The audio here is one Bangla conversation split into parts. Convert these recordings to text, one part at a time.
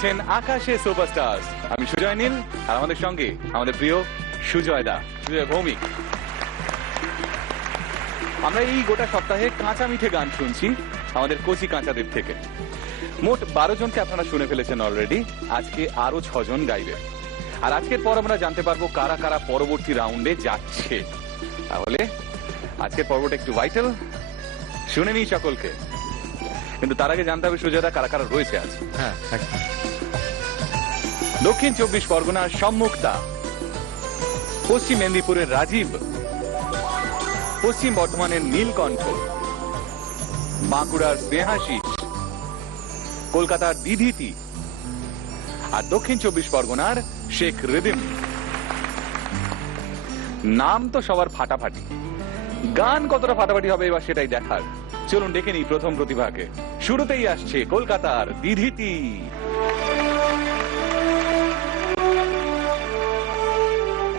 দেখছেন আকাশে সুপারস্টার। আমি সুজয় নীল, আর আমাদের সঙ্গে আমাদের প্রিয় সুজয় দা, সুজয় ভৌমিক। আমরা এই গোটা সপ্তাহে কাঁচা মিঠে গান শুনছি আমাদের কচি কাঁচাদের থেকে। মোট 12 জনকে আপনারা শুনে ফেলেছেন অলরেডি। আজকে আরো 6 জন গাইবে, আর আজকের পর আমরা জানতে পারবো কারা কারা পরবর্তী রাউন্ডে যাচ্ছে। তাহলে আজকের পর্বটা একটু ভাইটাল, শুনে নিই সকলকে। কিন্তু তার আগে জানতে হবে সুজয়দা কারা কারা রয়েছে আজ। হ্যাঁ, দক্ষিণ 24 পরগনার সম্মুক্তা, পশ্চিম মেদিনীপুরের রাজীব, পশ্চিম বর্ধমানের নীলকণ্ঠ, বাঁকুড়ার স্নেহাশিস, কলকাতার দিধিতি, আর দক্ষিণ 24 পরগনার শেখ রিদিম। নাম তো সবার ফাটাফাটি, গান কতটা ফাটাফাটি হবে এবার সেটাই দেখার। চলুন ডেকে নিই প্রথম প্রতিভাকে। শুরুতেই আসছে কলকাতার দিধিতি।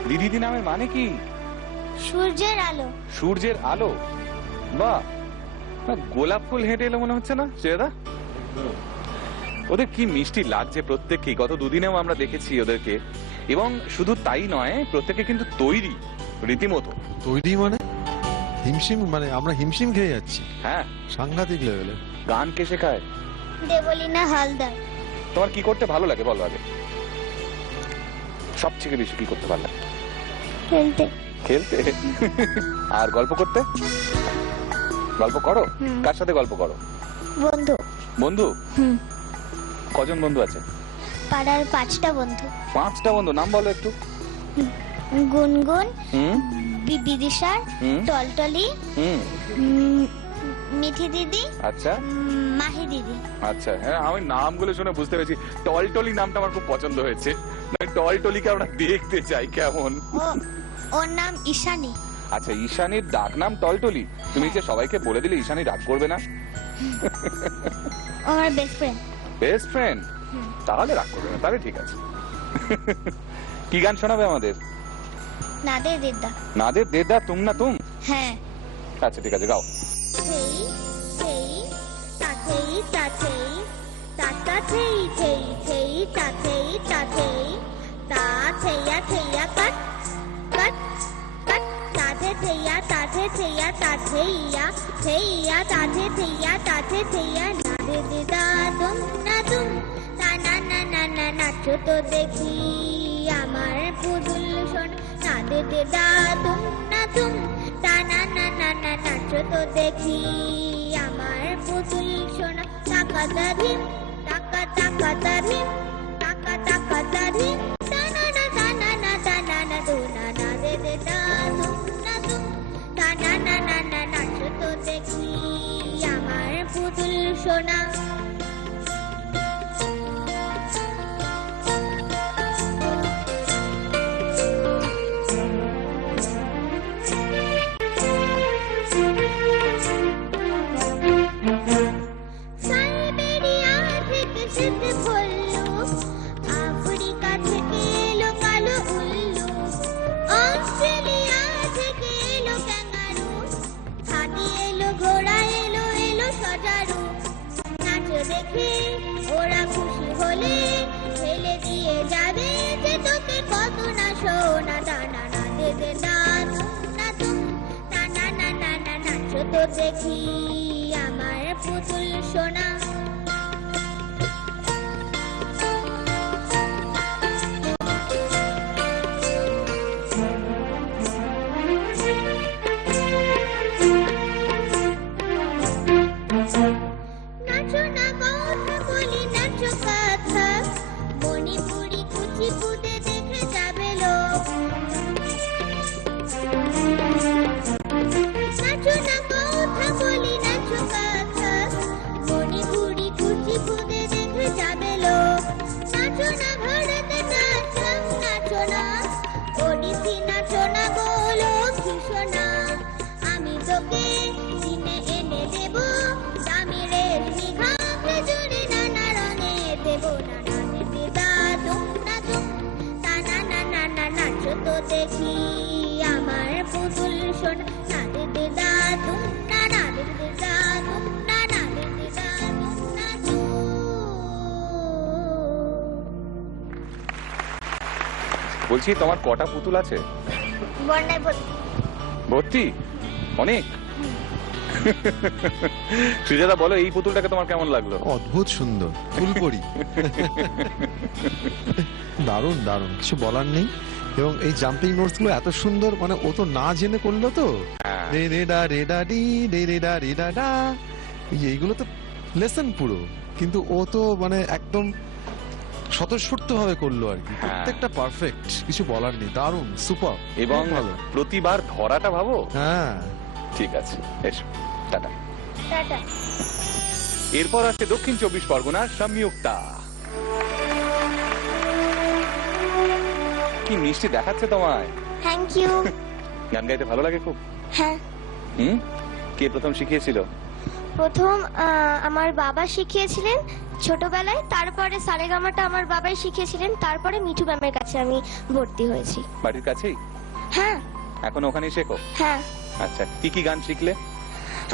দিধিতি নামের মানে কি? সূর্যের আলো। সূর্যের আলো, বাহ। গোলাপ ফুল হেঁটে এলো মনে হচ্ছে না শ্রেয়দা? ওদের কি মিষ্টি লাগছে প্রত্যেককেই। গত দুদিনেও আমরা দেখেছি ওদেরকে, এবং শুধু তাই নয়, প্রত্যেকে কিন্তু তৈরি, রীতিমতো তৈরি। মানে হিমশিম, মানে আমরা হিমশিম খেয়ে যাচ্ছি। হ্যাঁ, সাংঘাতিক লেভেলে। গান কে শেখায়? দেবলীনা হালদার। তোমার কি করতে ভালো লাগে বলো আগে? সবথেকে বেশি কি করতে ভালো লাগে? খেলতে। খেলতে? আর গল্প করতে? গল্প করো? কার সাথে গল্প করো? বন্ধু। বন্ধু? কজন বন্ধু আছে? পাড়ার 5টা বন্ধু। 5টা বন্ধু, নাম বলো একটু। গুনগুন, বিদিশার, টলটলি, মিঠি দিদি, আচ্ছা, মাহি দিদি। আচ্ছা, হ্যাঁ, আমি নামগুলো শুনে বুঝতে পেরেছি। টলটলি নামটা আমার খুব পছন্দ হয়েছে। টলটলিকে আমরা দেখতে চাই কেমন। ওর নাম ঈশানী। আচ্ছা, ঈশানীর ডাক নাম টলটলি। তুমি যে সবাইকে বলে দিলে ঈশানী রাগ করবে না? আমার বেস্ট ফ্রেন্ড। Best friend? তাহলে রাগ করবে না, তাহলে ঠিক আছে। কি গান শোনাবে আমাদের? নাদের দিদা। নাদের দেদা তুম না তুম? হ্যাঁ। আচ্ছা, ঠিক আছে, গাও। সেই সেই তাতেই তাতেই তাতা থেই থেই থেই তাতেই তাতেই তা থেইয়া থেইয়া কাট কাট কাট তাতে থেইয়া তাতে থেইয়া তাতেইয়া থেইয়া তাতে থেইয়া তাতে থেইয়া নাদের দিদা তুম না তুম তা না না না না নাচো তো দেখি আমার পুতুল শোন। নাদের দিদা তুম না তুম তা না না না না নাচো তো দেখি আমার পুতুল সোনা। টাকা দাধিম টাকা টাকা দাধিম টাকা টাকা দাধিম টানা না টানা না টানা না দোনা না দে দে দা তুম না তুম টানা না না না নাচো তো দেখি আমার পুতুল সোনা। ওরা খুশি হলে ঢেলে দিয়ে যাবে যে তোকে কত না সোনা। দানা না দে দে না তুম দানা না না না নাচো তো দেখি আমার পুতুল সোনা। আমি তোকে কিনে এনে দেব দামি রেশমি ঘামে জুড়ে নানা রঙে দেব। নানা দিদা তুম না তুম তা না না না না নাচো তো দেখি আমার পুতুল সোনা। নানা দিদা তুম না না দিদা তুম না না দিদা তুম না তুম। বলছি তোমার কটা পুতুল আছে? বন্যায় ভর্তি। ভর্তি? অনেক। সুজাতা বলো, এই পুতুলটাকে তোমার কেমন লাগলো? অদ্ভুত সুন্দর, ফুলকড়ি। দারুণ দারুণ, কিছু বলার নেই। এবং এই জাম্পিং নোটস গুলো এত সুন্দর, মানে ও তো না জেনে করলো তো। হ্যাঁ। রে রে ডা রে ডা ডি রে রে ডা রে ডা ডা, এইগুলো তো লেসন পুরো, কিন্তু ও তো মানে একদম স্বতঃস্ফূর্ত ভাবে করলো আর কি। প্রত্যেকটা পারফেক্ট, কিছু বলার নেই, দারুণ, সুপার। এবং ভালো। প্রতিবার ধরাটা ভাবো। হ্যাঁ, ঠিক আছে, এসো, টাটা। টাটা। এরপর আছে দক্ষিণ 24 পরগনার সংযুক্তা। কি মিষ্টি দেখাচ্ছে তোমায়। Thank you. গান গাইতে ভালো লাগে খুব? হ্যাঁ, কে প্রথম শিখিয়েছিল? প্রথম আমার বাবা শিখিয়েছিলেন ছোটবেলায়, তারপরে সারেগামাটা আমার বাবাই শিখিয়েছিলেন, তারপরে মিঠু ম্যামের কাছে আমি ভর্তি হয়েছি। বাড়ির কাছেই? হ্যাঁ। এখন ওখানেই শেখো? হ্যাঁ, আচ্ছা, কি কি গান শিখলে?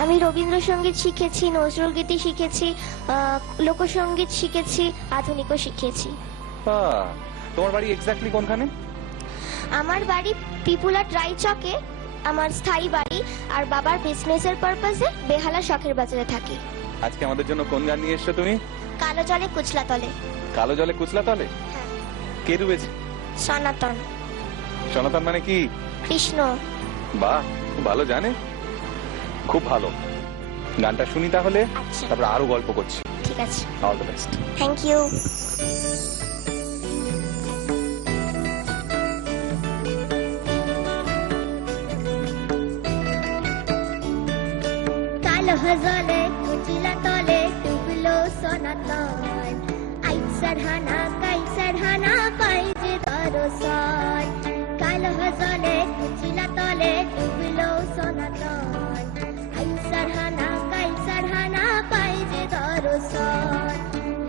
আমি রবীন্দ্রসঙ্গীত শিখেছি, নজরুল গীতি শিখেছি, লোকসঙ্গীত শিখেছি, আধুনিকও শিখেছি। বাহ, তোমার বাড়ি এক্স্যাক্টলি কোনখানে? আমার বাড়ি পিপুলার রায়চকে আমার স্থায়ী বাড়ি, আর বাবার বিজনেসের পারপাসে বেহালা শখের বাজারে থাকি। আজকে আমাদের জন্য কোন গান নিয়ে এসছো তুমি? কালো জলে কুচলা তলে। কালো জলে কুচলা তলে? হ্যাঁ। কে ডুবেছে? সনাতন। সনাতন মানে কি? কৃষ্ণ। বাহ, খুব ভালো জানে, খুব ভালো। গানটা শুনি তাহলে, আচ্ছা, তারপর আরো গল্প করছি। ঠিক আছে। All the best. Thank you. কালো জলে কুচিলা তলে ডুবলো সনাতন, আইসার হানা কাইসার হানা পাই যে দরসন। কালো জলে কুচিলা তলে ডুবলো সনাতন, আইসার হানা কাইসার হানা পাই যে দরসন।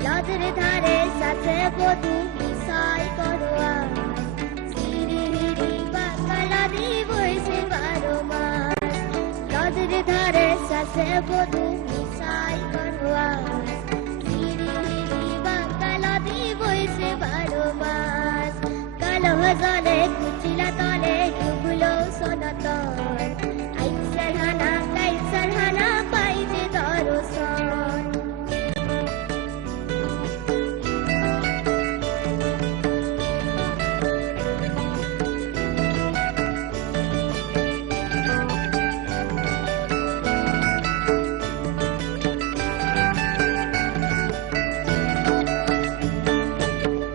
লজের ধারে সাথে বধু মিশাই করোয়া, সিরি হিরি বাংলা দিব সে 12 মাস। লজের ধারে সাথে বধু মিশাই করোয়া, সিরি হিরি বাংলা দিব সে 12 মাস। কালো জলে কুচিলা তলে ডুবলো সনাতন, আইসার হানা কাইসার হানা পাই যে দরসন।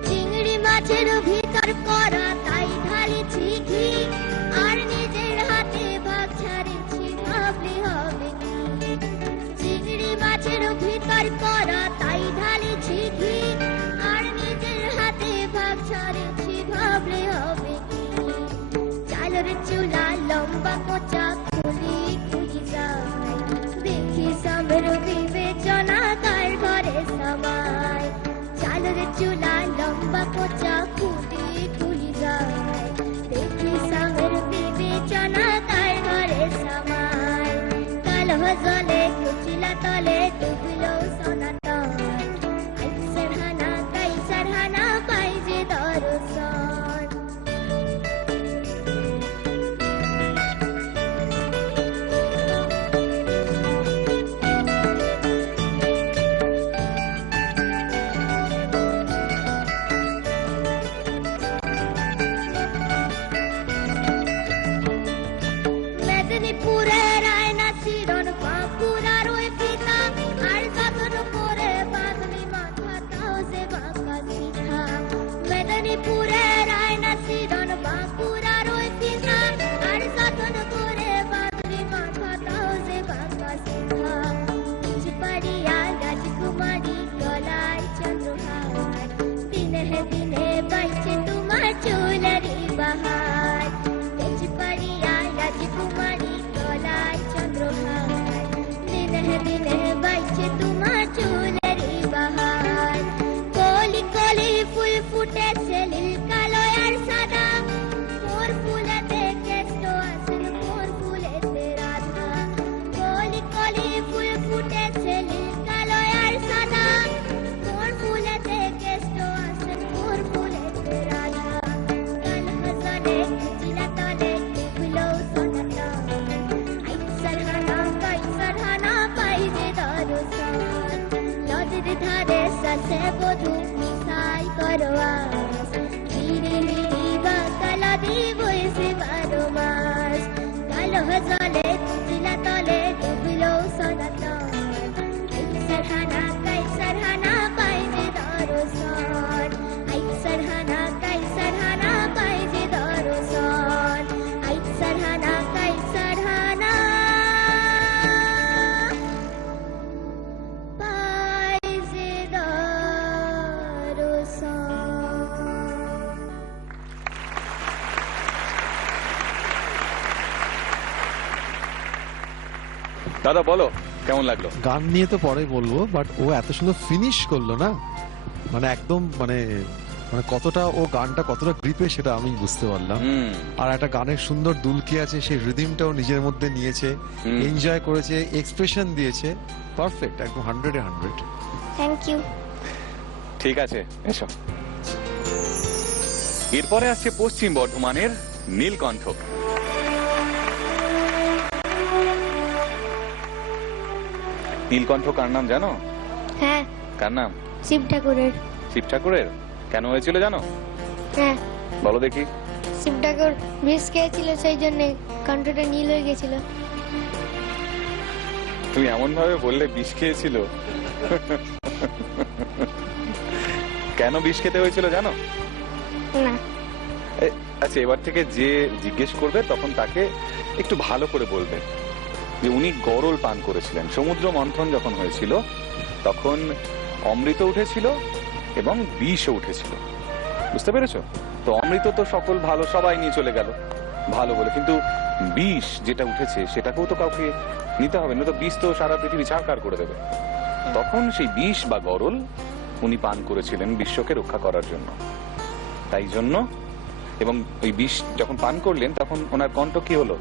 চিংড়ি মাছের ভিতর করা তাই ঢালিছি ঘি, আর নিজের হাতে ভাগ ছাড়েছি, ভাবলে হবে কি। চিংড়ি মাছের ভিতর করা তাই ঢালিছি ঘি, আর নিজের হাতে ভাগ ছাড়েছি, ভাবলে হবে কি। চালের চুলা লম্বা কোচা খুলি খুলি যায়, দেখি সামের বিবেচনা কার ঘরে সবাই। চালের চুলা লম্বা কোচা খুলি খুলি যায়, দেখি সামের বিবেচনা কার ঘরে সবাই। কালো জলে কুচিলা তলে ডুবলো সনাতন, আইসার হানা কাইসার হানা পাই যে দরসন। से बधू मिसाई करवास धीरे धीरे बाकाला দিব এসে 12 মাস কালো জলে তুলা তলে ডুবলো সনাতন কাইসারহানা পাই যে দরসন কাইসারহানা পাই যে দরসন কাইসারহানা পাই যে দরসন। দাদা বলো কেমন লাগলো? গান নিয়ে তো পরে বলবো, বাট ও এত সুন্দর ফিনিশ করলো না, মানে একদম মানে মানে কতটা ও গানটা কতটা গ্রিপে সেটা আমি বুঝতে পারলাম। আর একটা গানের সুন্দর দুলকি আছে, সেই রিদিমটাও নিজের মধ্যে নিয়েছে, এনজয় করেছে, এক্সপ্রেশন দিয়েছে, পারফেক্ট, একদম 100 এ 100। Thank you. ঠিক আছে, এসো। এরপরে আসছে পশ্চিম বর্ধমানের নীলকণ্ঠ। নীলকণ্ঠ কার নাম জানো? হ্যাঁ, কার নাম? শিব ঠাকুরের। শিব ঠাকুরের? কেন হয়েছিল জানো? হ্যাঁ, বলো দেখি। শিব ঠাকুর বিষ খেয়েছিল, সেই জন্য কণ্ঠটা নীল হয়ে গেছিল। তুমি এমন ভাবে বললে বিষ খেয়েছিল। কেন বিষ খেতে হয়েছিল জানো? না। আচ্ছা, এবার থেকে যে জিজ্ঞেস করবে তখন তাকে একটু ভালো করে বলবে যে উনি গরল পান করেছিলেন। সমুদ্র মন্থন যখন হয়েছিল তখন অমৃত উঠেছিল এবং বিষও উঠেছিল, বুঝতে পেরেছো? তো অমৃত তো সকল ভালো, সবাই নিয়ে চলে গেল ভালো বলে, কিন্তু বিষ যেটা উঠেছে সেটাকেও তো কাউকে নিতে হবে না, তো বিষ তো সারা পৃথিবী ছাড়কার করে দেবে। তখন সেই বিষ বা গরল উনি পান করেছিলেন বিশ্বকে রক্ষা করার জন্য, তাই জন্য। এবং ওই বিষ যখন পান করলেন তখন ওনার কণ্ঠ কি হলো?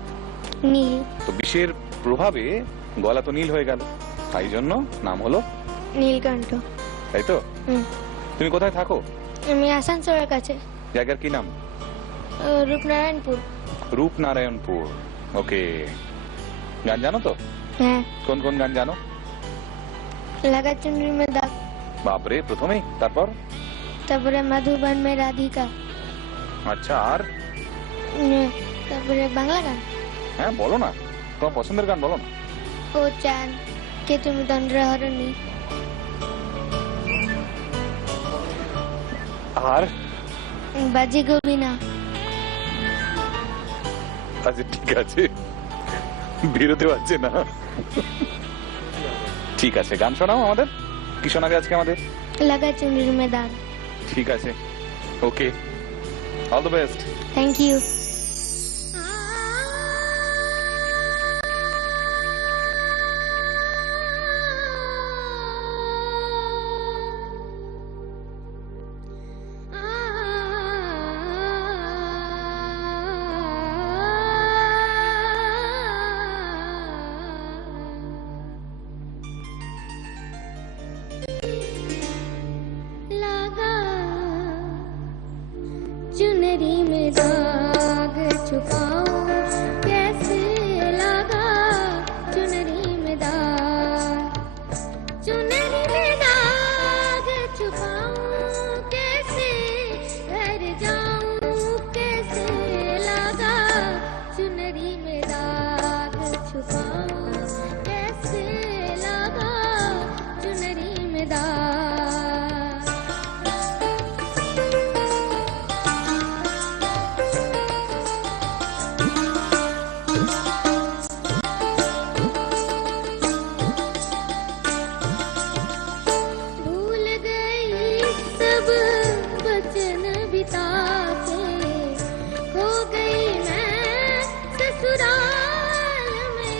নীল। তো বিষের প্রভাবে গলা তো নীল হয়ে গেল, তাই জন্য নাম হলো নীলকণ্ঠ। তাই তো? তুমি কোথায় থাকো? আমি আসানসোলের কাছে। জায়গার কি নাম? রূপনারায়ণপুর। রূপনারায়ণপুর, ওকে। গান জানো তো? হ্যাঁ। কোন কোন গান জানো? লাগা চুনরি মে দাগ। বাপরে, প্রথমেই? তারপরে মধুবন মে রাধিকা। আচ্ছা, আর? তারপরে বাংলা গান। হ্যাঁ বলো না, তোমার পছন্দের গান বলো না। ও চান কে তুমি দণ্ডহরণী। আর? বাজি গোবিনা। আচ্ছা ঠিক আছে, বেরোতে পারছে না। ঠিক আছে, গান শোনাও আমাদের। কি শোনাবে আজকে আমাদের? লাগা চুনরি মে দাগ। ঠিক আছে, okay, all the best. Thank you. चुनरी में दाग छुपाऊं कैसे, लगा चुनरी में दाग, चुनरी में दाग छुपाऊं कैसे, घर जाऊं कैसे, लगा चुनरी में दाग छुपाऊं कैसे, लगा चुनरी में दाग। ससुराल में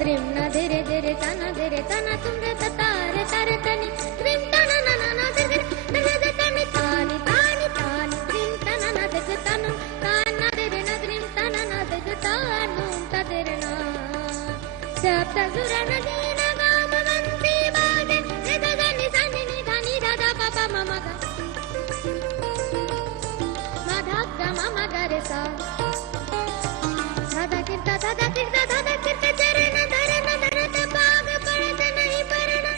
ध्रिम न धीरे धीरे तना तुम रे तारे तारे तनी ध्रिम तना ना ना ना धीरे धीरे तनी तानी तानी तानी ध्रिम तना ना धीरे तनु ताना धीरे न ध्रिम तना ना धीरे तानु ता धीरे ना सप्ता सुरा नदी ना गाम गंती बाजे निदा गनी सनी निदा निदा दा पापा मामा गा माधा गा मामा गा रे सा दादा किरता चरण धरण धरत बाग पड़त नहीं पड़ना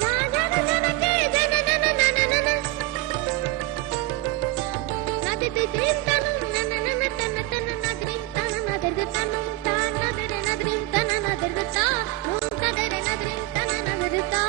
जा जन जन के जन जन नन नन नदी ध्रिम तनु नन नन तन तन नद्रिम तन नदर्ग तनु तान नदर नद्रिम तन नदर्ग ता नूं तदर नद्रिम तन नदर ता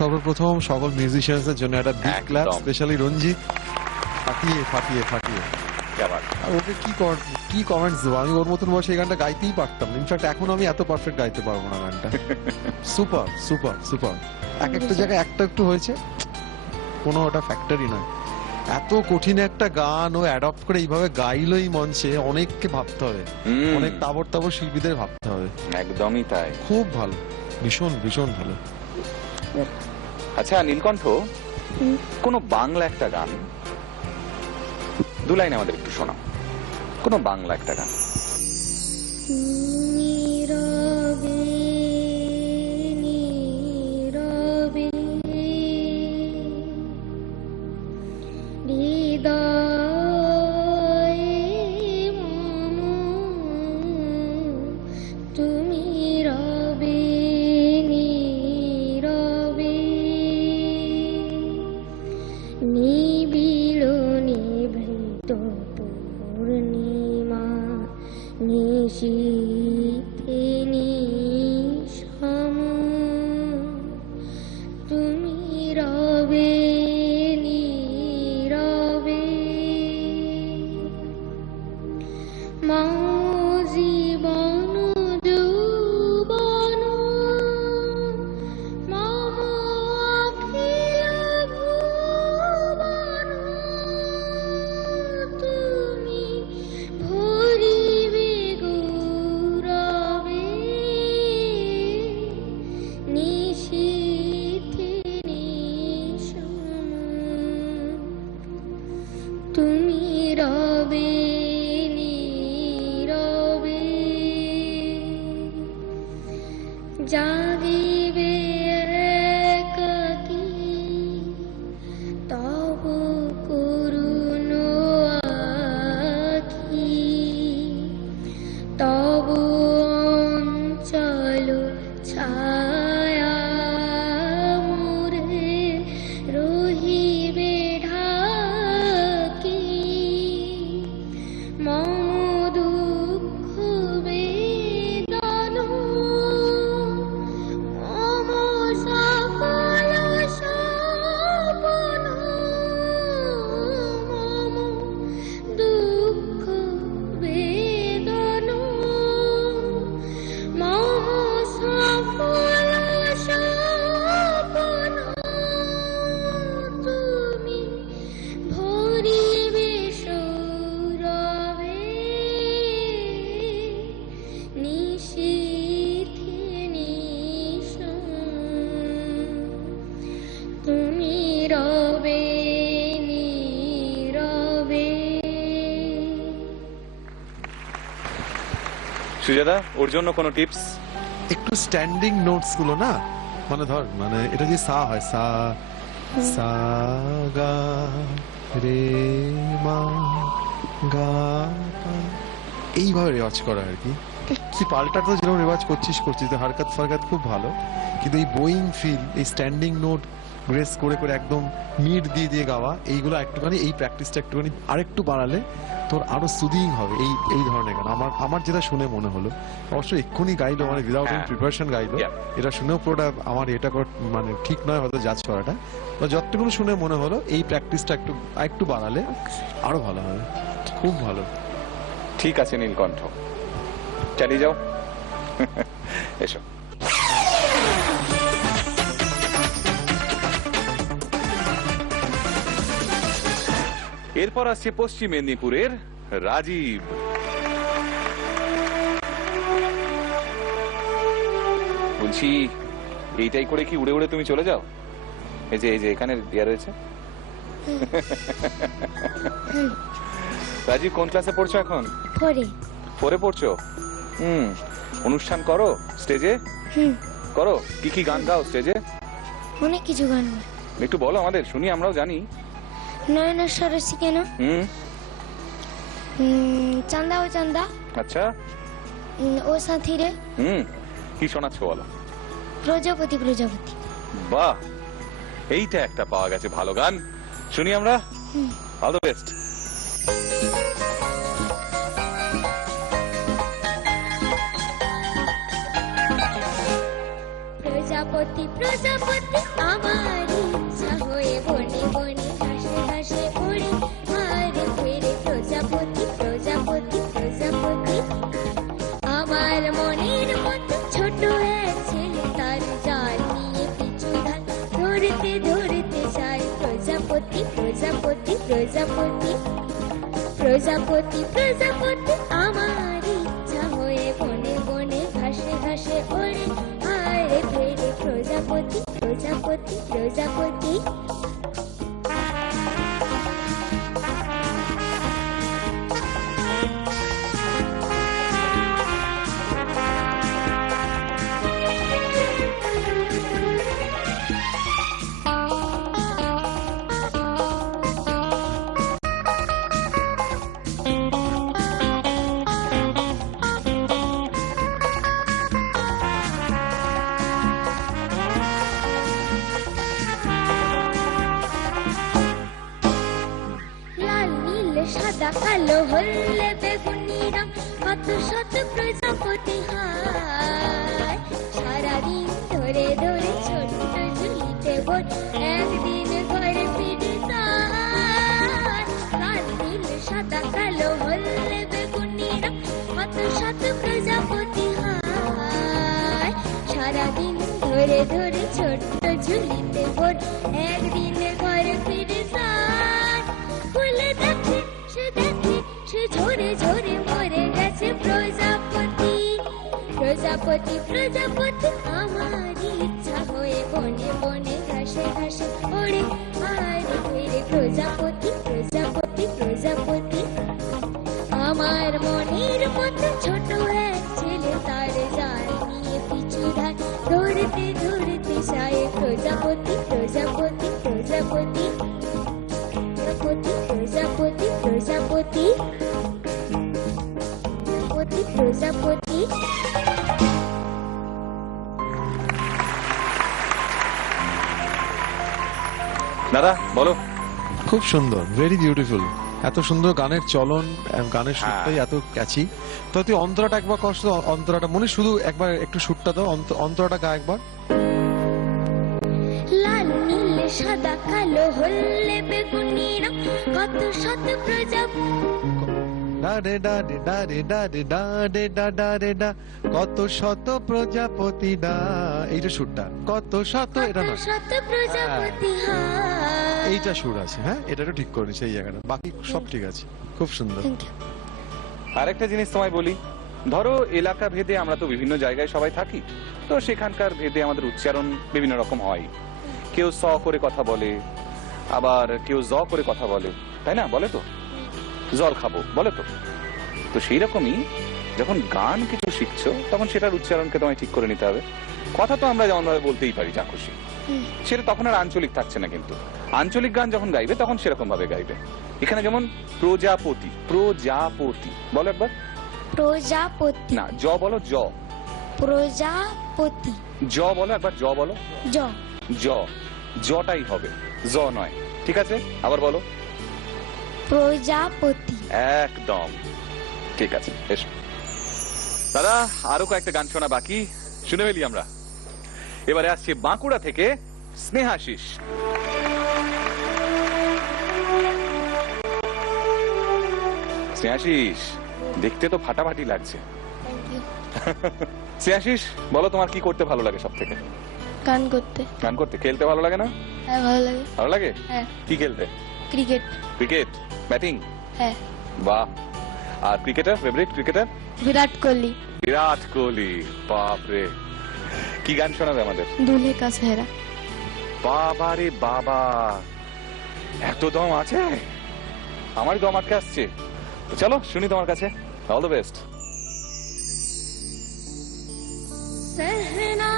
সর্বপ্রথম সকল মিউজিশিয়ানদের জন্য একটা বিগ একদম। ক্ল্যাপ, স্পেশালি রঞ্জিত ফাটিয়ে क्या बात। আর ওকে কি কমেন্টস দেবো, আমি ওর মতন বসে এই গানটা গাইতেই পারতাম। ইনফ্যাক্ট এখন আমি এত পারফেক্ট গাইতে পারবো না গানটা। Super super super. এক একটা জায়গায় একটা একটু হয়েছে, কোনো ওটা ফ্যাক্টরি নয়। এত কঠিন একটা গান ও অ্যাডপ্ট করে এইভাবে গাইলো এই মঞ্চে, অনেককে ভাবতে হবে, অনেক তাবড় শিল্পীদের ভাবতে হবে। একদমই তাই। খুব ভালো, ভীষণ ভীষণ ভালো। আচ্ছা নীলকণ্ঠ, কোন বাংলা একটা গান দু লাইন আমাদের একটু শোনাও, কোন বাংলা একটা গান। নীরবে নীরবে হৃদয়ে মম তুমি রবে নীরবে নিবিড় নিভৃত পূর্ণিমা নিশীথে নিশম তুমি রবে নীরবে মম জীবন যৌবন মম অখিল ভুবন তুমি ভরিবে গৌরবে নিশীথে নিশম তুমি রবে নীরবে জাগিবে একাকী তব করুণ আখি তব অঞ্চল ছায়া মোরে রহিবে ঢাকি মম দুঃখ বেদন মম সকল সপন মম দুঃখ বেদন মম সকল সপন তুমি ভরিবে সৌরভে নিশীথে নিশম তুমি রবে নীরবে। সুজাতা, ওর জন্য কোনো টিপস? একটু স্ট্যান্ডিং নোটস গুলো না মানে ধর, মানে এটা যে সা হয়, সা সা গা রে মা গা পা, এইভাবে রেওয়াজ করা আর কি। তুই পাল্টা তো যেরকম রেওয়াজ করছিস তো হারকাত ফারকাত খুব ভালো, কিন্তু এই বোয়িং ফিল, এই স্ট্যান্ডিং নোট গ্রেস করে করে একদম মিড দিয়ে দিয়ে গাওয়া, এইগুলো একটুখানি, এই প্র্যাকটিসটা একটুখানি আরেকটু বাড়ালে তোর আরো সুদিং হবে এই এই ধরনের গান। আমার যেটা শুনে মনে হলো, অবশ্যই এক্ষুনি গাইলো, মানে উইদাউট এনি প্রিপারেশন গাইলো, এটা শুনেও পুরোটা আমার এটা মানে ঠিক নয় হয়তো জাজ করাটা, তো যতটুকু শুনে মনে হলো এই প্র্যাকটিসটা একটু বাড়ালে আরো ভালো হবে, খুব ভালো। ঠিক আছে নীলকণ্ঠ, চালিয়ে যাও। এসো। এরপর আসছে পশ্চিম মেদিনীপুরের রাজীব। বলছি এইটাই করে কি উড়ে উড়ে তুমি চলে যাও? এই যে এখানে দেয়া রয়েছে। রাজীব কোন ক্লাসে পড়ছো এখন? ফোরে পড়ছো? অনুষ্ঠান করো স্টেজে? করো। কি কি গান গাও স্টেজে? অনেক কিছু গান। একটু বলো আমাদের, শুনি, আমরাও জানি। নয়না সরসী কেন, চান্দা ও চান্দা, আচ্ছা, ও সাথী রে, কি শোনাচ্ছ বলো? প্রজাপতি প্রজাপতি। বাহ, এইটা একটা পাওয়া গেছে ভালো গান, শুনি আমরা। All the best. প্রজাপতি প্রজাপতি আমার ইচ্ছা হয়ে বনে বনে ঘাসে ঘাসে উড়ে আরে ফিরে। প্রজাপতি প্রজাপতি প্রজাপতি আমার মনের মতো ছোট এক ছেলে, তার জাল নিয়ে পিছু ধান ধরতে ধরতে যায়। প্রজাপতি প্রজাপতি প্রজাপতি প্রজাপতি প্রজাপতি আমার ইচ্ছা হয়ে বনে বনে ঘাসে ঘাসে ওড়ে আরে ফেরে। প্রজাপতি প্রজাপতি প্রজাপতি সাদা কালো হলে বেগুনি রং, কত শত প্রজাপতি হয়। সারাদিন ধরে ধরে ছোট্ট ঝুলিতে বোন একদিন ঘরে ফিরে যায়। লাল নীল সাদা কালো হলে বেগুনি রং, কত শত প্রজাপতি হয়। সারাদিন ধরে ধরে ছোট্ট ঝুলিতে বোন একদিন ঘরে ফিরে যায়। ফুলে দেখে সে ঝরে ঝরে মরে গেছে প্রজাপতি। প্রজাপতি প্রজাপতি আমার ইচ্ছা হয়ে বনে বনে ঘাসে ঘাসে ওড়ে আরে ফিরে। প্রজাপতি প্রজাপতি প্রজাপতি আমার মনের মতো ছোট এক ছেলে, তার জাল নিয়ে পিছু ধান ধরতে ধরতে যায়। প্রজাপতি প্রজাপতি প্রজাপতি প্রজাপতি প্রজাপতি প্রজাপতি প্রজাপতি প্রজাপতি। দাদা বলো। খুব সুন্দর, ভেরি বিউটিফুল, এত সুন্দর গানের চলন, গানের সুরটাই এত ক্যাচি। তো তুই অন্তরাটা একবার কষ্ট, অন্তরাটা মনে শুধু একবার একটু সুরটা তো অন্তরাটা গা একবার। লাল নীল সাদা কালো হলে বেগুনি রং, কত শত প্রজাপতি। কত শত প্রজাপতি ডা, এইটা সুরটা, কত শত, এটা না, শত প্রজাপতি হয়। এইটা সুর আছে, হ্যাঁ এটা একটু ঠিক করে সেই জায়গাটা, বাকি সব ঠিক আছে, খুব সুন্দর। আরেকটা জিনিস তোমায় বলি, ধরো এলাকা ভেদে আমরা তো বিভিন্ন জায়গায় সবাই থাকি, তো সেখানকার ভেদে আমাদের উচ্চারণ বিভিন্ন রকম হয়। কেউ স করে কথা বলে, আবার কেউ জ করে কথা বলে, তাই না? বলে তো জল খাবো বলে তো। তো সেই রকমই যখন গান কিছু শিখছো তখন সেটার উচ্চারণকে তোমায় ঠিক করে নিতে হবে। কথা তো আমরা যেমন ভাবে বলতেই পারি যা খুশি, সেটা তখন আর আঞ্চলিক থাকছে না। কিন্তু আঞ্চলিক গান যখন গাইবে তখন সেরকম ভাবে গাইবে। এখানে যেমন প্রজাপতি, প্রজাপতি বলো একবার। প্রজাপতি। না, জ বলো, জ। প্রজাপতি। জ বলো একবার, জ বলো। জ। জ, জটাই হবে, জ নয়। ঠিক আছে, আবার বলো। প্রজাপতি। একদম ঠিক আছে। এসো দাদা, আরো কয়েকটা গান শোনা বাকি, শুনে ফেলি আমরা। এবারে আসছে বাঁকুড়া থেকে স্নেহাশিস। স্নেহাশিস, দেখতে তো ফাটাফাটি লাগছে। স্নেহাশিস, বলো তোমার কি করতে ভালো লাগে সব থেকে? গান করতে। গান করতে। খেলতে ভালো লাগে না? হ্যাঁ, ভালো লাগে। ভালো লাগে? হ্যাঁ। কি খেলতে? ক্রিকেট। Cricket, batting? হ্যাঁ। বাহ। আর cricketer, favourite cricketer? Virat Kohli. Virat Kohli, বাপরে। কি গান শোনাবে আমাদের? দুলহে কা সেহরা। বাবা রে বাবা, এত দম আছে? আমার দম আটকে আসছে। তো চলো শুনি তোমার কাছে। All the best.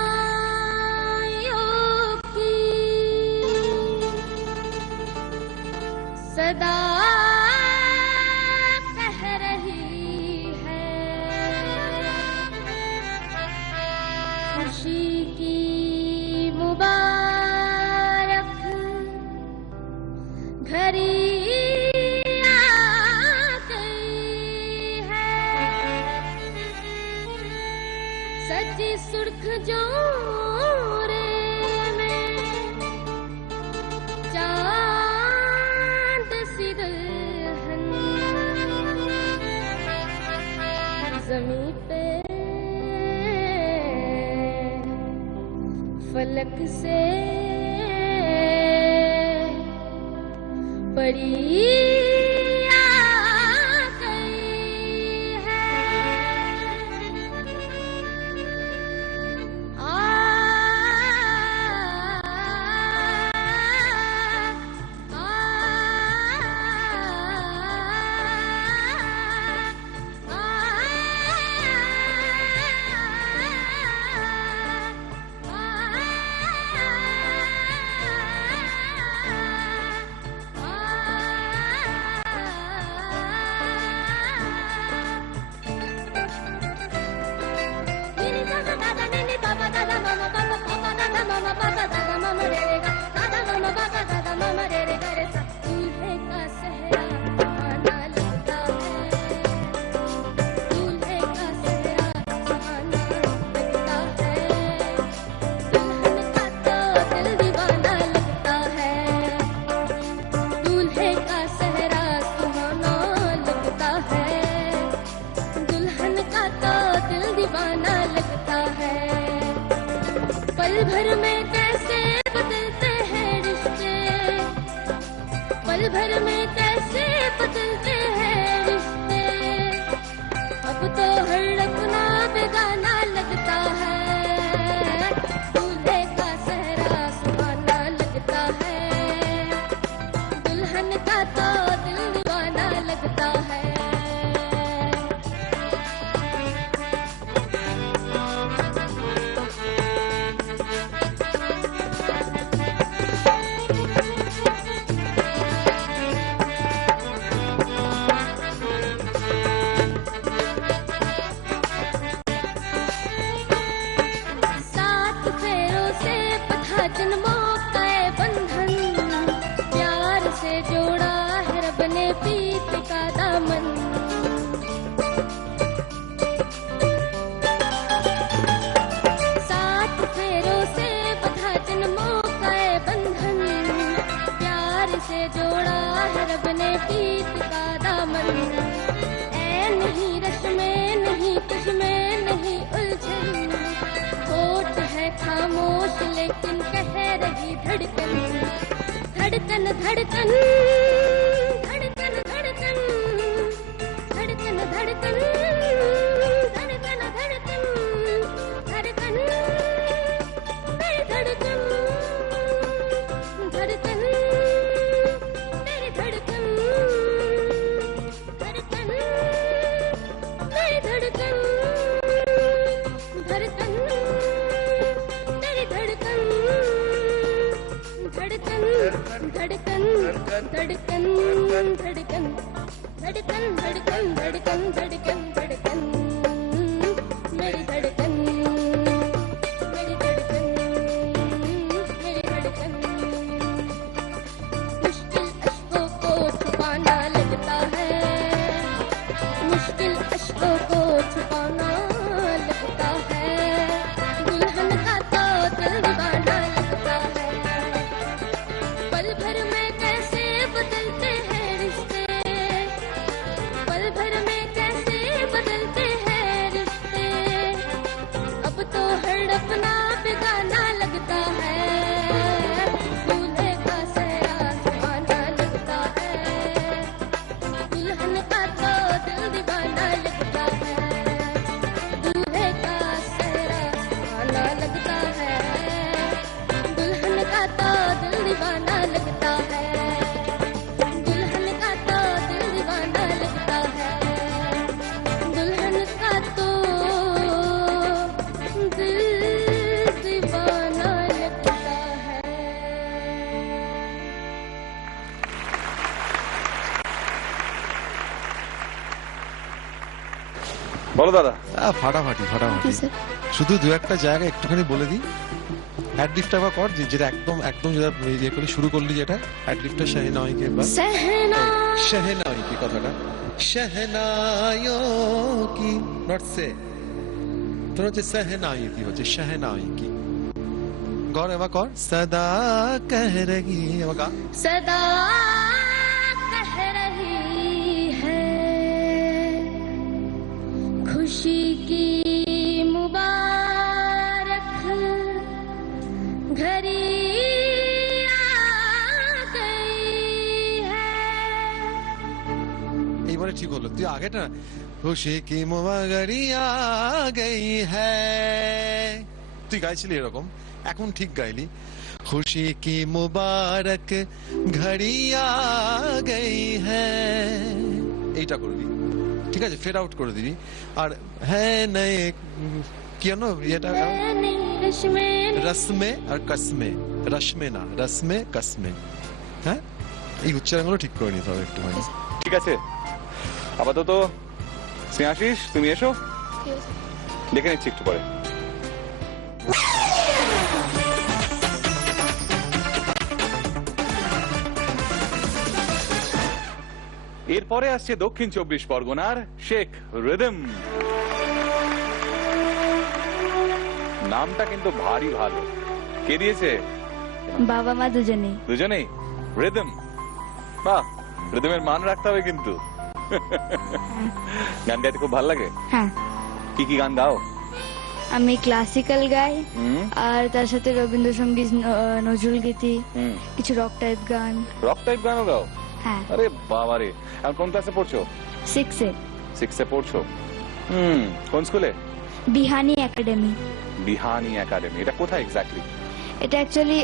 सहनाइयों की सदा कह रही है, खुशी की मुबारक घड़ी आ गई है। सजी सुर्ख जोरे में चांद सी दुल्हन ज़मीं पे फलक से पड़ी आ गई है। पल भर में कैसे बदलते हैं रिश्ते, पल भर में कैसे बदलते हैं रिश्ते। अब तो हर अपना बेगाना लगता है, दूल्हे का सेहरा सुहाना लगता है, दुल्हन का तो दिल दीवाना लगता है। जन्मों का बंधन प्यार से जोड़ा है रब ने प्रीत का दामन। सात फेरों से बंधा जन्मों का बंधन प्यार से जोड़ा है रब ने प्रीत का दामन। ऐ नहीं रश में नहीं तुझ में नहीं उलझन, होठ है खामोश लेकिन कह रही धड़कन, धड़कन धड़कन धड़कन धड़कन धड़कन धड़कन धड़कन धड़कन धड़कन मेरी धड़कन धड़कन मेरी धड़कन धड़कन मेरी धड़कन। धड़कन धड़कन धड़कन धड़कन धड़कन धड़कन मेरी धड़कन मेरी धड़कन मेरी धड़कन मुश्किल अश्कों को छुपाना लगता है मुश्किल अश्कों को छुपाना लगता है दुल्हन का तो दिल दीवाना लगता है पल भर में कैसे बदलते हैं रिश्ते पल भर में कैसे बदलते हैं रिश्ते अब तो हर अपना बेगाना लगता है दूल्हे का सेहरा सुहाना लगता है दुल्हन का तो दिल दीवाना लगता है दूल्हे का सेहरा सुहाना लगता है दुल्हन का तो दिल दीवाना लगता है दुल्हन का तो दिल दीवाना लगता है दुल्हन का तो दिल दीवाना लगता है বলো দাদা। ফাটাফাটি ফাটাফাটি স্যার শুধু দু একটা জায়গা একটুখানি বলে দিই অ্যাডলিফটটা আবার কর যেটা একদম একদম যেটা ইয়ে করে শুরু করলি যেটা অ্যাডলিফটটা শাহনাই কে বা सहना শাহনাই কি কথাটা শাহনাইও কি নট সে তোর হচ্ছে শাহনাই কি হচ্ছে শাহনাই কি গর এবার কর সদা কহ রহি এবার গা सदा कह रही है खुशी की मुबारक घड़ी आ गई है এইবারে ঠিক হলো তুই আগেটা খুশি কি মোবাগরি আ গই হ্যায় তুই গাইছিলি এরকম এখন ঠিক গাইলি খুশি কি মুবারক ঘড়ি আ গই হ্যায় এইটা করবি ঠিক আছে ফেড আউট করে দিবি আর হ্যাঁ নয় কি জানো এটা मैंने रश्मे রসমে আর কসমে রসমে না রসমে কসমে হ্যাঁ এই উচ্চারণগুলো ঠিক করে নিতে হবে একটু ঠিক আছে আপাতত স্নেহাশিস তুমি এসো ঠিক আছে দেখে নিচ্ছি একটু পরে এরপরে আসছে দক্ষিণ 24 পরগনার শেখ রিদম নামটা কিন্তু ভারী ভালো কে দিয়েছে বাবা মা দুজনেই দুজনেই রিদম বাহ রিদমের মান রাখতে হবে কিন্তু গান গাইতে খুব ভালো লাগে হ্যাঁ কি কি গান গাও আমি ক্লাসিক্যাল গাই হুম আর তার সাথে রবীন্দ্রসঙ্গীত নজরুল গীতি হুম কিছু রক টাইপ গান রক টাইপ গানও গাও হ্যাঁ আরে বাবা রে আর কোন ক্লাসে পড়ছো 6 এ 6 এ পড়ছো কোন স্কুলে বিহানি একাডেমি বিহানি একাডেমি এটা কোথায় এক্স্যাক্টলি এটা অ্যাকচুয়ালি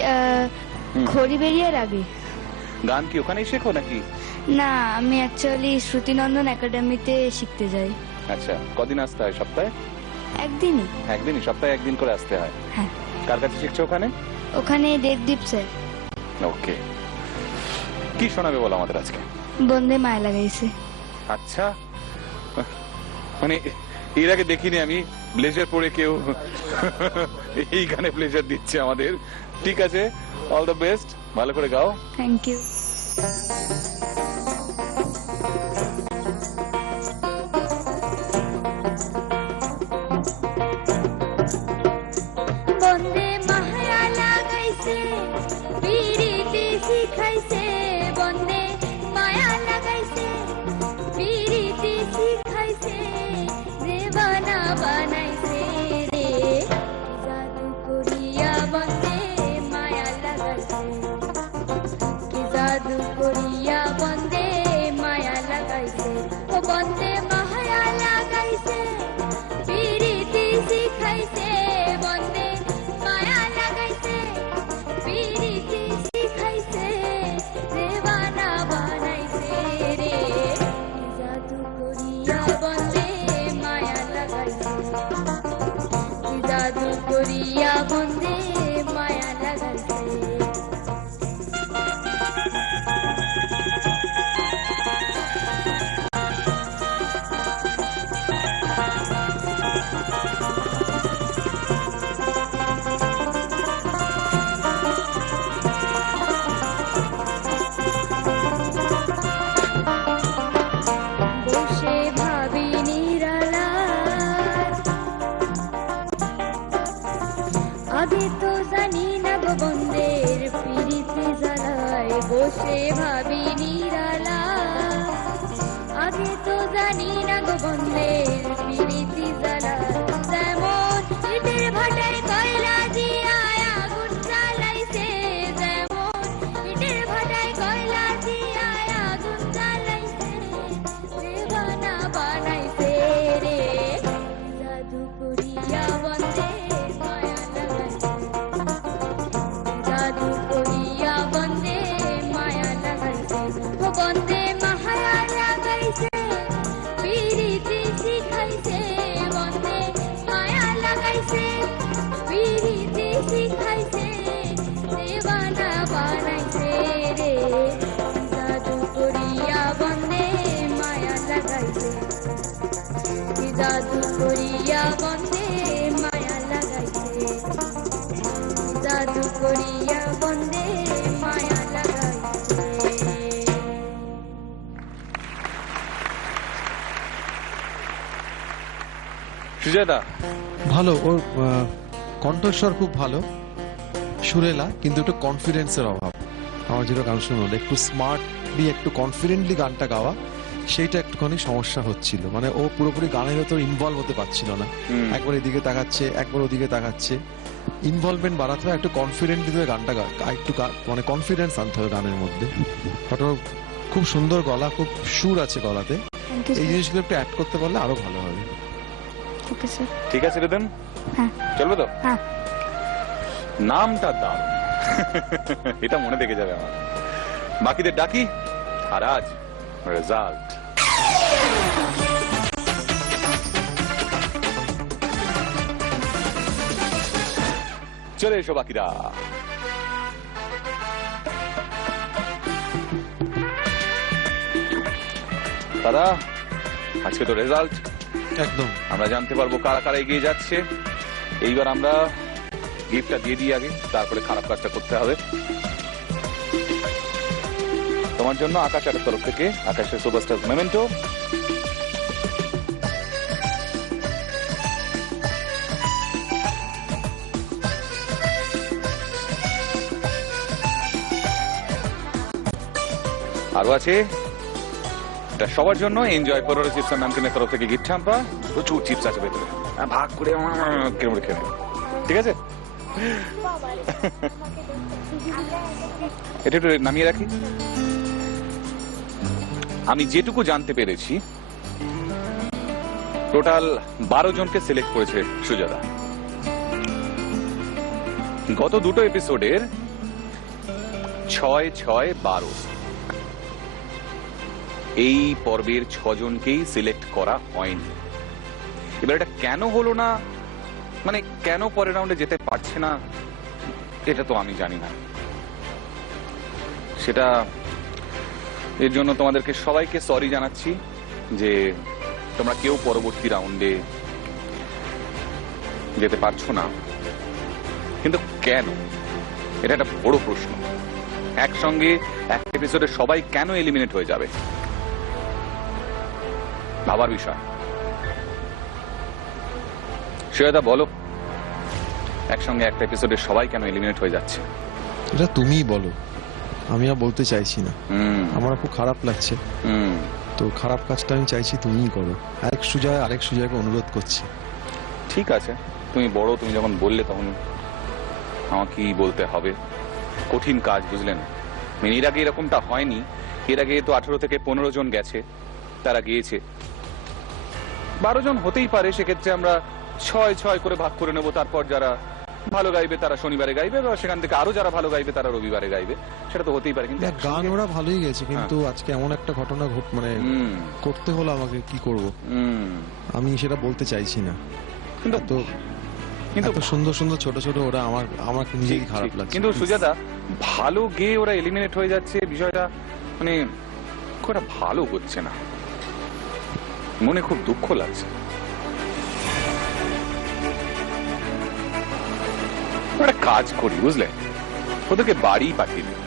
খড়িবেরিয়ার আগে গান কি ওখানেই শেখো নাকি না আমি অ্যাকচুয়ালি শ্রুতিনন্দন একাডেমিতে শিখতে যাই আচ্ছা কদিন আসতে হয় সপ্তাহে একদিনই একদিনই সপ্তাহে একদিন করে আসতে হয় হ্যাঁ কার কাছে শিখছো ওখানে ওখানে দেবদীপ স্যার ওকে কি শোনাবে বলো আমাদের আজকে বন্দে মায়া লাগাইছে আচ্ছা মানে এর আগে দেখিনি আমি ব্লেজার পরে কেউ এই গানে ব্লেজার দিচ্ছে আমাদের ঠিক আছে অল দ্য বেস্ট ভালো করে গাও থ্যাংক ইউ বন্দে মায়া লাগাইছে পিরিতি শিখাইছে বন্দে মায়া লাগাইছে পিরিতি শিখাইছে দেবানা বানাইছে রে জাদু করিয়া বন্দে মায়া লাগাইছে কি জাদু করিয়া বন্দে মায়া লাগাইছে ও বন্দে মায়া লাগাইছে পিরিতি শিখাইছে বন্দে মায়া লাগাইছে পিরিতি শিখাইছে দেবানা বানাইছে রে জাদু করিয়া বন্দে মায়া লাগাইছে জাদু করিয়া বন্দে মায়া লাগাইছে বসে ভাবি নিরালা আগে তো জানি না গো বন্ধের প্রীতি জ্বালা যেমন ইটের ভাটায় কয়লা দিয়া আগুন জ্বালাইছে যেমন ইটের ভাটায় কয়লা দিয়া আগুন জ্বালাইছে দেবানা বানাইছে রে জাদু করিয়া বন্দে মায়া লাগাইছে জাদু করিয়া বন্দে মায়া লাগাইছে ও বন্দে মায়া লাগাইছে পিরিতি শিখাইছে বন্দে মায়া লাগাইছে পিরিতি শিখাইছে দেবানা বানাইছে রে জাদু করিয়া বন্দে মায়া লাগাইছে জাদু করিয়া বন্দে মায়া লাগাইছে জাদু করিয়া বন্দে মায়া লাগাইছে সুজাতা, ভালো, ওর কণ্ঠস্বর খুব ভালো, সুরেলা, কিন্তু একটু কনফিডেন্সের অভাব। আমার যেটা গান শুনলো একটু স্মার্টলি একটু কনফিডেন্টলি গানটা গাওয়া, সেইটা একটুখানি সমস্যা হচ্ছিল। মানে ও পুরোপুরি গানের ভেতর ইনভলভ হতে পারছিল না, একবার এদিকে তাকাচ্ছে একবার ওদিকে তাকাচ্ছে। ইনভলভমেন্ট বাড়াতে হবে, একটু কনফিডেন্টলি গানটা একটু মানে কনফিডেন্স আনতে হবে গানের মধ্যে। ওটা খুব সুন্দর গলা, খুব সুর আছে গলাতে, থ্যাংক ইউ এই জিনিসগুলো একটু অ্যাড করতে পারলে আরো ভালো হবে। Okay sir. ঠিক আছে রিদম, হ্যাঁ চলবে তো? হ্যাঁ। নামটা দাম এটা মনে থেকে যাবে আমার। বাকিদের ডাকি, আর আজ রেজাল্ট। চলে এসো বাকিরা। দাদা, আজকে তো রেজাল্ট, একদম আমরা জানতে পারবো কারা কারা এগিয়ে যাচ্ছে। এইবার আমরা গিফটটা দিয়ে দিই আগে, তারপরে খারাপ কাজটা করতে হবে। তোমার জন্য আকাশের তরফ থেকে আকাশের সুপারস্টার মেমেন্টো, আরো আছে এটা সবার জন্য এনজয় করো চিপস আর নামকিনের তরফ থেকে গিফট হ্যাম্পা। প্রচুর চিপস আছে ভেতরে, ভাগ করে কেমন রেখে নেবে, ঠিক আছে? এটা একটু নামিয়ে রাখি। আমি যেটুকু জানতে পেরেছি, টোটাল 12 জনকে সিলেক্ট করেছে সুজাতা। গত দুটো এপিসোডের 6, 6, 12 এই পর্বের 6 জনকেই সিলেক্ট করা হয়নি। এবার এটা কেন হলো না, মানে কেন পরের রাউন্ডে যেতে পারছে না, এটা তো আমি জানি না। সেটা এর জন্য তোমাদেরকে সবাইকে সরি জানাচ্ছি যে তোমরা কেউ পরবর্তী রাউন্ডে যেতে পারছো না। কিন্তু কেন, এটা একটা বড় প্রশ্ন। একসঙ্গে এক এপিসোডে সবাই কেন এলিমিনেট হয়ে যাবে, ভাবার বিষয়। শ্রেয়দা বলো, একসঙ্গে একটা এপিসোডে সবাই কেন এলিমিনেট হয়ে যাচ্ছে? এটা তুমিই বলো, আমি আর বলতে চাইছি না। আমার খুব খারাপ লাগছে, তো খারাপ কাজটা আমি চাইছি তুমিই করো। আরেক সুজয়কে অনুরোধ করছি। ঠিক আছে, তুমি বড়, তুমি যখন বললে তখন আমাকে বলতে হবে। কঠিন কাজ, বুঝলেন? এর আগে এরকমটা হয়নি। এর আগে তো 18 থেকে 15 জন গেছে, তারা গিয়েছে। 12 জন হতেই পারে, সেক্ষেত্রে আমরা 6, 6 করে ভাগ করে নেব। তারপর যারা ভালো গাইবে তারা শনিবারে গাইবে, বা সেখান থেকে আরো যারা ভালো গাইবে তারা রবিবারে গাইবে, সেটা তো হতেই পারে। কিন্তু গান ওরা ভালোই গেছে, কিন্তু আজকে এমন একটা ঘটনা মানে করতে হলো আমাকে, কি করব আমি সেটা বলতে চাইছি না। কিন্তু এত সুন্দর সুন্দর ছোট ছোট ওরা, আমাকে নিজেই খারাপ লাগছে। কিন্তু সুজাতা, ভালো গেয়ে ওরা এলিমিনেট হয়ে যাচ্ছে, বিষয়টা মানে খুব একটা ভালো হচ্ছে না, মনে খুব দুঃখ লাগছে। একটা কাজ করি, বুঝলে, ওদেরকে বাড়ি পাঠিয়ে দিই।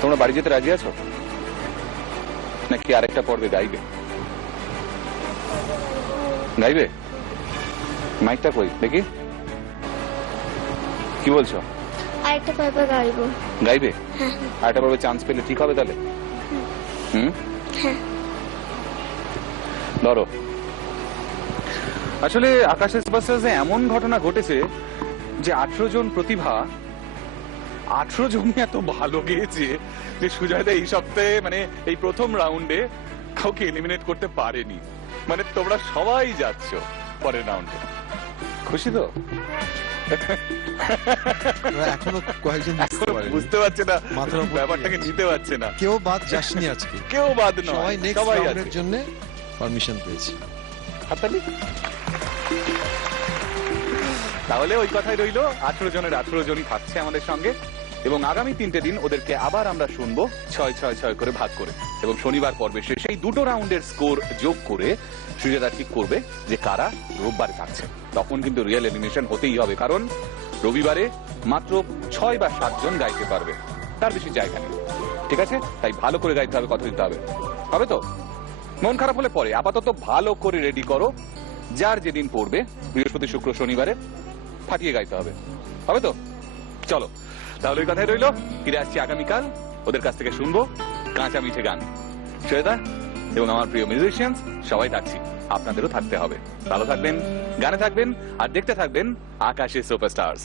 তোমরা বাড়ি যেতে রাজি আছো নাকি আরেকটা পর্বে গাইবে? গাইবে? মাইকটা কই দেখি, কি বলছো? আরেকটা পর্বে গাইবো। গাইবে? হ্যাঁ আরেকটা পর্বে চান্স পেলে ঠিক হবে তাহলে? হুম, হ্যাঁ। ধরো আসলে আকাশের সুপারস্টার্সে এমন ঘটনা ঘটেছে যে 18 জন প্রতিভা 18 জনই এত ভালো গেয়েছে যে সুজয়দা এই সপ্তাহে মানে এই প্রথম রাউন্ডে কাউকে এলিমিনেট করতে পারেনি। মানে তোমরা সবাই যাচ্ছ পরের রাউন্ডে। খুশি তো? এখনো কয়েকজন বুঝতে এখনো পারেনি। বুঝতে পারছে না, মাথার উপর ব্যাপারটাকে দিয়ে নিতে পারছে না। কেউ বাদ যাসনি আজকে, কেউ বাদ নয়, সবাই নেক্সট সবাই রাউন্ডের আছে। জন্য পারমিশন পেয়েছি। হাততালি। তাহলে ওই কথাই রইলো, 18 জনের 18 জনই থাকছে আমাদের সঙ্গে এবং আগামী 3টে দিন ওদেরকে আবার আমরা শুনবো 6-6-6 করে ভাগ করে এবং শনিবার পর্বে শেষে এই দুটো রাউন্ডের স্কোর যোগ করে সুজেতা ঠিক করবে যে কারা রোববারে থাকছে। তখন কিন্তু রিয়েল এলিমিনেশন হতেই হবে, কারণ রবিবারে মাত্র 6 বা 7 জন গাইতে পারবে, তার বেশি জায়গা নেই। ঠিক আছে, তাই ভালো করে গাইতে হবে, কথা দিতে হবে। হবে তো? মন খারাপ হলে পরে, আপাতত ভালো করে রেডি করো। যার যেদিন পড়বে বৃহস্পতি শুক্র শনিবারে ফাটিয়ে গাইতে হবে। হবে তো? চলো তাহলে ওই কথাই রইলো, ফিরে আসছি আগামীকাল, ওদের কাছ থেকে শুনবো কাঁচা মিঠে গান। শ্বেতা এবং আমার প্রিয় মিউজিশিয়ানস সবাই থাকছি, আপনাদেরও থাকতে হবে। ভালো থাকবেন, গানে থাকবেন আর দেখতে থাকবেন আকাশে সুপারস্টার্স।